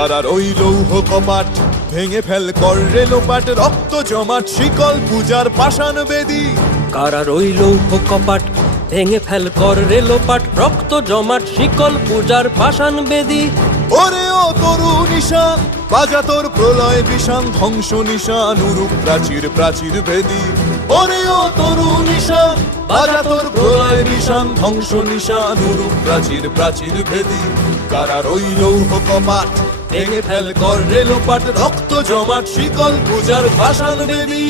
কারার ওই লৌহ কপাট ভেঙে ফেল কর রে লোপাট, রক্ত জমাট শিকল পূজার পাষাণ বেদী। কারা রইল কপাট ভেঙে ফেল কর রেলোপাট, রক্ত জমাট শিকল পূজার পাষাণ বেদী। ওরে ও তরু নিশান বাজা তোর প্রলয় বিষান, ধ্বংস নিশান উরূপ প্রাচীর প্রাচীর ভেদী। ওরে ও তরু নিশান বাজা তোর প্রলয় নিশান, ধ্বংস নিশান উরূপ প্রাচীর প্রাচীর ভেদী। কারার ওই লৌহ কপাট ভেঙে ফেল কর রে লোপাট, রক্ত জমাট শিকল পূজার পাষাণ বেদী।